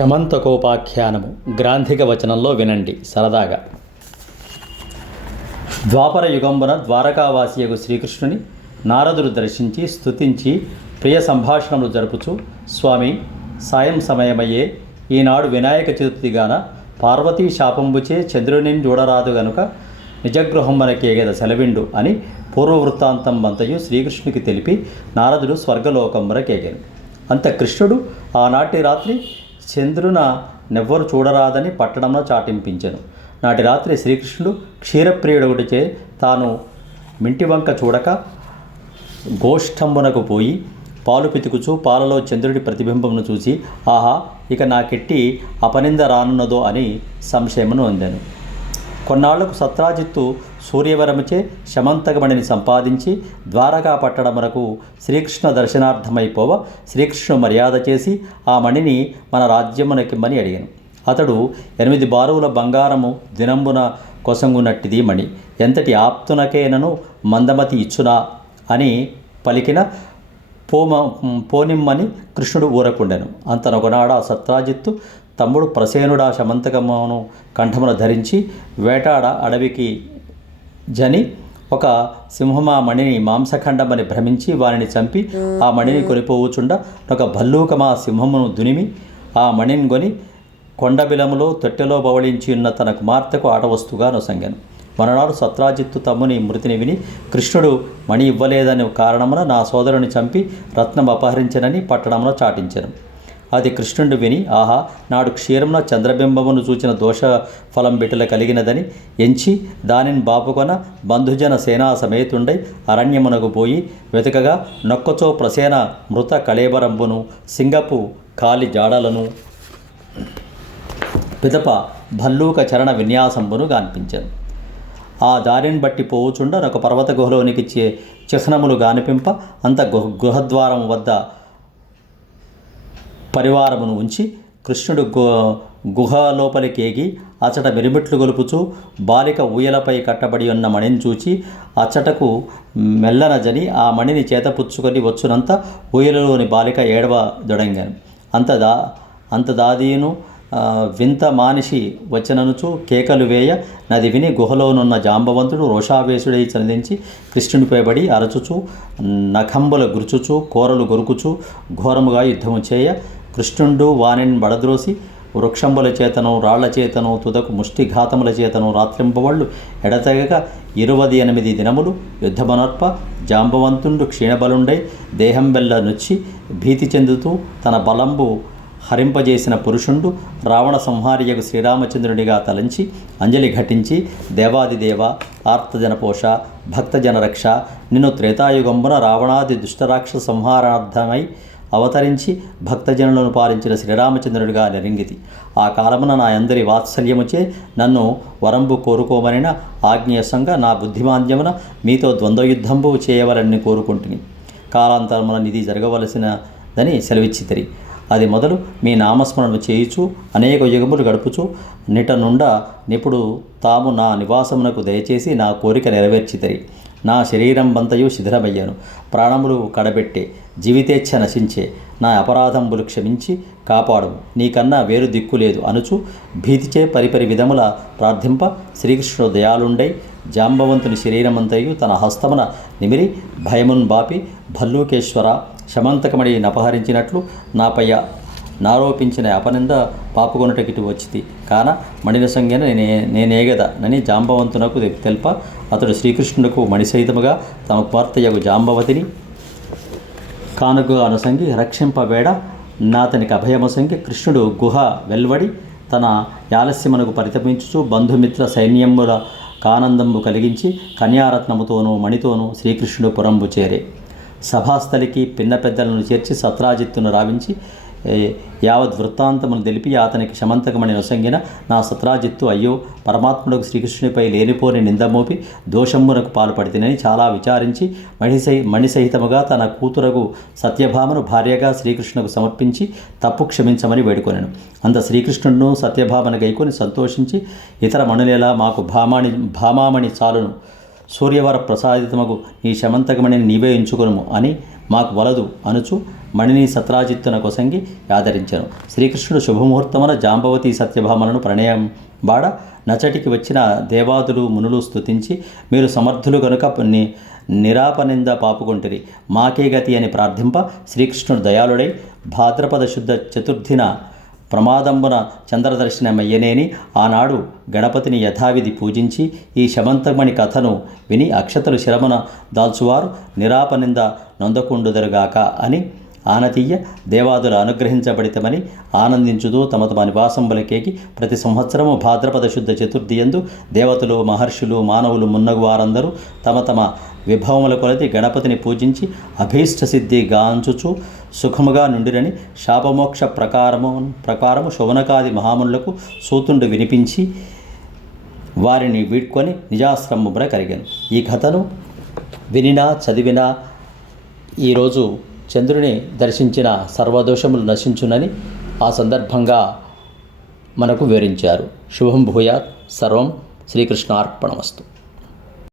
శమంతకోపాఖ్యానము గ్రాంధిక వచనంలో వినండి సరదాగా. ద్వాపర యుగంబున ద్వారకావాసియకు శ్రీకృష్ణుని నారదుడు దర్శించి స్తుతించి ప్రియ సంభాషణములు జరుపుచు స్వామి సాయం సమయమయ్యే ఈనాడు వినాయక చతుర్థిగాన పార్వతీ శాపంబుచే చంద్రుని చూడరాదు గనుక నిజగృహంబనకేగద సెలవిండు అని పూర్వవృత్తాంతం అంతయు శ్రీకృష్ణునికి తెలిపి నారదుడు స్వర్గలోకంబరకేగాను అంత కృష్ణుడు ఆనాటి రాత్రి చంద్రున నెవ్వరు చూడరాదని పట్టణంలో చాటింపించెను. నాటి రాత్రి శ్రీకృష్ణుడు క్షీరప్రియుడొకటిచే తాను మింటి వంక చూడక గోష్ఠంబునకు పోయి పాలు పితుకుచూ పాలలో చంద్రుడి ప్రతిబింబమును చూసి ఆహా ఇక నాకెట్టి అపనింద రానున్నదో అని సంశయమును అందాను. కొన్నాళ్ళకు సత్రాజిత్తు సూర్యవరముచే శమంతకమణిని సంపాదించి ద్వారకా పట్టణమునకు శ్రీకృష్ణ దర్శనార్థమైపోవ శ్రీకృష్ణు మర్యాద చేసి ఆ మణిని మన రాజ్యమునకిమ్మని అడిగాను. అతడు ఎనిమిది బారువుల బంగారము దినంబున కొసంగునట్టిది మణి. ఎంతటి ఆప్తునకేనను మందమతి ఇచ్చునా అని పలికిన పోమ పోనిమ్మని కృష్ణుడు ఊరకుండెను. అంతనొకనాడ సత్రాజిత్తు తమ్ముడు ప్రసేనుడా శమంతకమును కంఠమున ధరించి వేటాడ అడవికి జని ఒక సింహమా మణిని మాంసఖండమని భ్రమించి వారిని చంపి ఆ మణిని కొనిపోవుచుండ ఒక భల్లూకమా సింహమును దునిమి ఆ మణిని కొని కొండబిలములో తొట్టెలో బవళించి ఉన్న తన కుమార్తెకు ఆటవస్తుగా నొసంగాను మరణాడు సత్రాజిత్తు తమ్ముని మృతిని విని కృష్ణుడు మణి ఇవ్వలేదని కారణమున నా సోదరుని చంపి రత్నం అపహరించనని పట్టణంలో చాటించాను. అది కృష్ణుడు విని ఆహా నాడు క్షీరమున చంద్రబింబమును చూచిన దోష ఫలం బిడ్డల కలిగినదని ఎంచి దానిని బాపుకొన బంధుజన సేనా సమేతుండై అరణ్యమునకు పోయి వెతకగా నొక్కచో ప్రసేన మృత కళేబరంబును సింగపు కాలి జాడలను. పిదప భల్లూక చరణ విన్యాసంబును గాన్పించాను. ఆ దారిని బట్టి పోవుచుండ ఒక పర్వత గుహలోనికి చిహ్నములు గానిపింప అంత గుహ గుహద్వారం వద్ద పరివారమును ఉంచి కృష్ణుడు గు గుహ ఎగి అచట మిరిమిట్లు గొలుపుచూ బాలిక ఊయలపై కట్టబడి ఉన్న మణిని చూచి అచ్చటకు మెల్లన జని ఆ మణిని చేతపుచ్చుకొని వచ్చునంత ఊయలలోని బాలిక ఏడవ దొడంగాను. అంతదా అంతదాదీను అంత దాదీను వింత మానిషి వచ్చననుచు కేకలు వేయ నది విని గుహలోనున్న జాంబవంతుడు రోషావేశుడై చందించి కృష్ణునిపై పడి అరచుచు నఖంబుల గురుచుచు కోరలు గొరుకుచు ఘోరముగా యుద్ధము చేయ కృష్ణుండు వానిని బడద్రోసి వృక్షంబుల చేతను రాళ్ళ చేతను తుదకు ముష్టిఘాతముల చేతను రాత్రింపవళ్ళు ఎడతెగక ఇరువది ఎనిమిది దినములు యుద్ధమనర్ప జాంబవంతుండు క్షీణబలుండై దేహం బెల్ల నుచ్చి భీతి చెందుతూ తన బలంబు హరింపజేసిన పురుషుండు రావణ సంహారియకు శ్రీరామచంద్రునిగా తలంచి అంజలి ఘటించి దేవాదిదేవ ఆర్తజనపోష భక్తజనరక్ష నిన్ను త్రేతాయుగంబున రావణాది దుష్టరాక్ష సంహారార్థమై అవతరించి భక్తజనులను పాలించిన శ్రీరామచంద్రుడిగా నెరింగితి ఆ కాలమున నా అందరి వాత్సల్యముచే నన్ను వరంబు కోరుకోమనిన ఆగ్నేయసంగా నా బుద్ధిమాంద్యమున మీతో ద్వంద్వయుద్ధంబు చేయవలని కోరుకుంటుని. కాలాంతరమున నిధి జరగవలసినదని సెలవిచ్చితిరి. అది మొదలు మీ నామస్మరణ చేయుచు అనేక యుగములు గడుపుచు నిట నుండా నిపుడు తాము నా నివాసమునకు దయచేసి నా కోరిక నెరవేర్చితరి. నా శరీరం బంతయు శిథిలమయ్యాను. ప్రాణములు కడబెట్టే జీవితేచ్ఛ నశించే నా అపరాధంబులు క్షమించి కాపాడు నీకన్నా వేరు దిక్కు లేదు అనుచు. భీతిచే పరిపరి విధముల ప్రార్థింప శ్రీకృష్ణుడు దయాళుండై జాంబవంతుని శరీరమంతయు తన హస్తమున నిమిరి భయమున్ బాపి భల్లూకేశ్వర శమంతకమణిని నపహరించినట్లు నాపై నారోపించిన అపనింద పాపుకొనుటకిటి వచ్చింది కాన మణిన సంజ్ఞన నేనే నేనేగద నని జాంబవంతునకు తెల్ప. అతడు శ్రీకృష్ణునకు మణిసహితముగా తమ కుమార్తెయగు జాంబవతిని. కానుక అనుసంగి రక్షింపవేడ నాతనికి అభయమసంగి కృష్ణుడు గుహ వెల్వడి. తన యాలస్యమునకు పరితపించుచు బంధుమిత్ర సైన్యముల కానందంబు కలిగించి కన్యారత్నముతోనూ మణితోనూ శ్రీకృష్ణుడు పురంబు చేరే. సభాస్థలికి పిన్న పెద్దలను చేర్చి సత్రాజిత్తును రావించి యావత్ వృత్తాంతమును తెలిపి అతనికి శమంతకమని నొసంగిన నా సత్రాజిత్తు అయ్యో పరమాత్ముడు శ్రీకృష్ణునిపై లేనిపోని నిందమోపి దోషమునకు పాల్పడితేనని చాలా విచారించి మణిసై మణిసహితముగా తన కూతురకు సత్యభామను భార్యగా శ్రీకృష్ణుకు సమర్పించి తప్పు క్షమించమని వేడుకొనెను. అంత శ్రీకృష్ణుడును సత్యభామను గైకొని సంతోషించి ఇతర మణులేలా మాకు భామాణి భామామణి చాలును. సూర్యవర ప్రసాదితమగు నీ శమంతకమణిని నీవే ఎంచుకొనుము అని మాకు వలదు అనుచు మణిని సత్రాజిత్తున కొసంగి ఆదరించాను. శ్రీకృష్ణుడు శుభముహూర్తమున జాంబవతి సత్యభామలను ప్రణయం బాడ నచటికి వచ్చిన దేవాదులు మునులు స్తుతించి మీరు సమర్థులు కనుక నిరాపనింద పాపుకొంటిరి. మాకే గతి అని ప్రార్థింప శ్రీకృష్ణుడు దయాళుడై భాద్రపద శుద్ధ చతుర్థిన ప్రమాదంబున చంద్రదర్శనమయ్యనేని ఆనాడు గణపతిని యథావిధి పూజించి ఈ శమంతమణి కథను విని అక్షతలు శరమున దాల్చువారు నిరాపనింద నొందకుండుదరుగాక అని ఆనతీయ దేవాదులు అనుగ్రహించబడితమని ఆనందించుతూ తమ తమ నివాసంబులకేకి ప్రతి సంవత్సరము భాద్రపద శుద్ధ చతుర్థి ఎందు దేవతలు మహర్షులు మానవులు మున్నగు వారందరూ తమ తమ విభవముల కొలది గణపతిని పూజించి అభీష్ట సిద్ధి గాంచుచు సుఖముగా నుండిరని శాపమోక్ష ప్రకారము ప్రకారము శుభనకాది మహామునులకు సూతుండు వినిపించి వారిని వీడ్కొని నిజాశ్రమమున కలిగాను. ఈ కథను వినినా చదివినా ఈరోజు చంద్రుని దర్శించిన సర్వదోషములు నశించునని ఆ సందర్భంగా మనకు వివరించారు. శుభం భూయాత్. సర్వం శ్రీకృష్ణార్పణమస్తు.